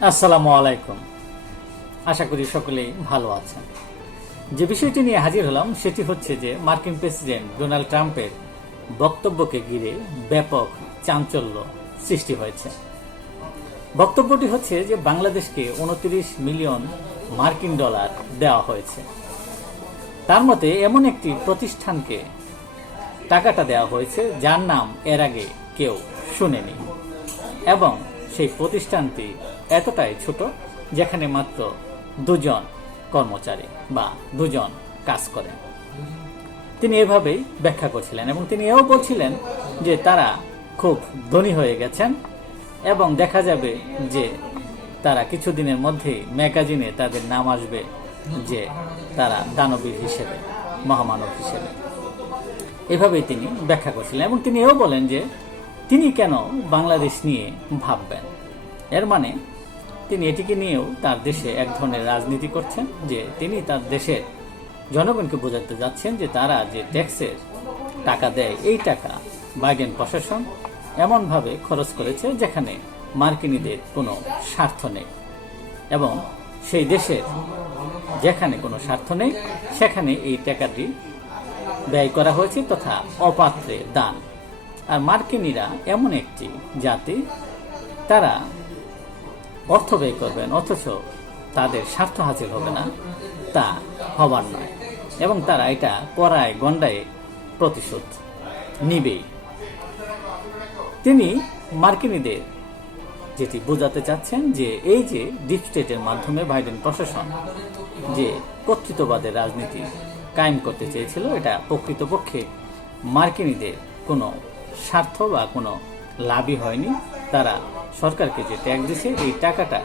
আসসালামু আলাইকুম। আশা করি সকলেই ভালো আছেন। যে বিষয়টি নিয়ে হাজির হলাম সেটি হচ্ছে যে মার্কিন প্রেসিডেন্ট ডোনাল্ড ট্রাম্পের বক্তব্যকে ঘিরে ব্যাপক চাঞ্চল্য সৃষ্টি হয়েছে। বক্তব্যটি হচ্ছে যে বাংলাদেশকে উনত্রিশ মিলিয়ন মার্কিন ডলার দেওয়া হয়েছে। তার মতে এমন একটি প্রতিষ্ঠানকে টাকাটা দেওয়া হয়েছে যার নাম এর আগে কেউ শুনেনি। এবং সেই প্রতিষ্ঠানটি এতটাই ছোট যেখানে মাত্র দুজন কর্মচারী বা দুজন কাজ করেন। তিনি এভাবেই ব্যাখ্যা করছিলেন এবং তিনি এও বলছিলেন যে তারা খুব ধনী হয়ে গেছেন এবং দেখা যাবে যে তারা কিছুদিনের মধ্যেই ম্যাগাজিনে তাদের নাম আসবে যে তারা দানবীর হিসেবে, মহামানব হিসেবে। এভাবেই তিনি ব্যাখ্যা করছিলেন এবং তিনি এও বলেন যে তিনি কেন বাংলাদেশ নিয়ে ভাববেন? এর মানে তিনি এটিকে নিয়েও তার দেশে এক ধরনের রাজনীতি করছেন যে তিনি তার দেশের জনগণকে বোঝাতে যাচ্ছেন যে তারা যে ট্যাক্সের টাকা দেয়, এই টাকা বাইডেন প্রশাসন এমনভাবে খরচ করেছে যেখানে মার্কিনীদের কোনো স্বার্থ নেই। এবং সেই দেশের যেখানে কোনো স্বার্থ নেই, সেখানে এই টাকাটি ব্যয় করা হয়েছে তথা অপাত্রে দান। আর মার্কিনীরা এমন একটি জাতি, তারা অর্থ ব্যয় করবেন, অথচ তাদের স্বার্থ হাসিল হবে না। তা হবার নয়। এবং তারা এটা করায় গন্ডায় প্রতিশোধ নিবেই। তিনি মার্কিনীদের যেটি বোঝাতে চাচ্ছেন যে, এই যে ডিপ স্টেটের মাধ্যমে বাইডেন প্রশাসন যে কর্তৃত্ববাদের রাজনীতি কায়েম করতে চেয়েছিল, এটা প্রকৃতপক্ষে মার্কিনীদের কোনো স্বার্থ বা কোনো লাভই হয়নি। তারা সরকারকে যে ট্যাক্স দিছে এই টাকাটা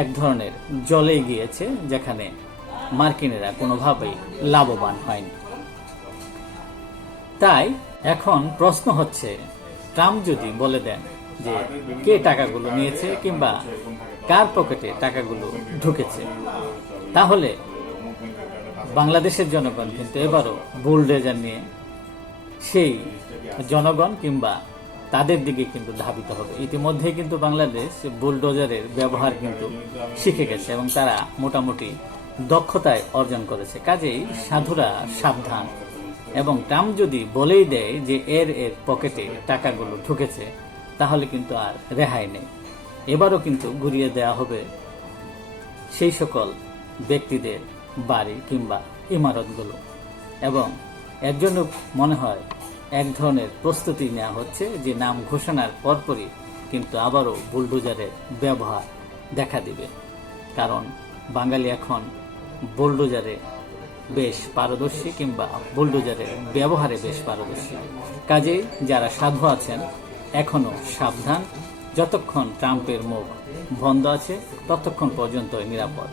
এক ধরনের জলে গিয়েছে, যেখানে মার্কিনেরা কোনোভাবেই লাভবান হয়নি। তাই এখন প্রশ্ন হচ্ছে, ট্রাম্প যদি বলে দেন যে কে টাকাগুলো নিয়েছে কিংবা কার পকেটে টাকাগুলো ঢুকেছে, তাহলে বাংলাদেশের জনগণ কিন্তু এবারও বুলডেজার নিয়ে, সেই জনগণ কিংবা তাদের দিকে কিন্তু ধাবিত হবে। ইতিমধ্যে কিন্তু বাংলাদেশ বুলডোজারের ব্যবহার কিন্তু শিখে গেছে এবং তারা মোটামুটি দক্ষতায় অর্জন করেছে। কাজেই সাধুরা সাবধান এবং ট্রাম্প যদি বলেই দেয় যে এর এর পকেটে টাকাগুলো ঢুকেছে, তাহলে কিন্তু আর রেহাই নেই। এবারও কিন্তু ঘুরিয়ে দেওয়া হবে সেই সকল ব্যক্তিদের বাড়ি কিংবা ইমারতগুলো। এবং এর জন্য মনে হয় এক ধরনের প্রস্তুতি নেওয়া হচ্ছে যে নাম ঘোষণার পরপরই কিন্তু আবারও বুলডোজারের ব্যবহার দেখা দিবে। কারণ বাঙালি এখন বুলডোজারে বেশ পারদর্শী কিংবা বুলডোজারের ব্যবহারে বেশ পারদর্শী। কাজেই যারা সাধু আছেন এখনও সাবধান। যতক্ষণ ট্রাম্পের মুখ বন্ধ আছে, ততক্ষণ পর্যন্ত নিরাপদ।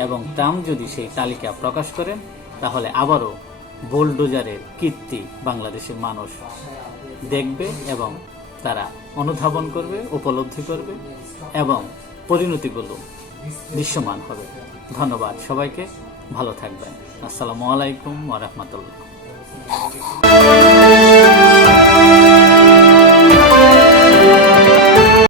এবং ট্রাম্প যদি সেই তালিকা প্রকাশ করেন, তাহলে আবারও বোলডোজারের কীর্তি বাংলাদেশের মানুষ। দেখবে এবং তারা অনুধাবন করবে, উপলব্ধি করবে এবং পরিণতিগুলো দৃশ্যমান হবে। ধন্যবাদ সবাইকে, ভালো থাকবেন। আসসালামু আলাইকুম ওরহমতুল্লাহ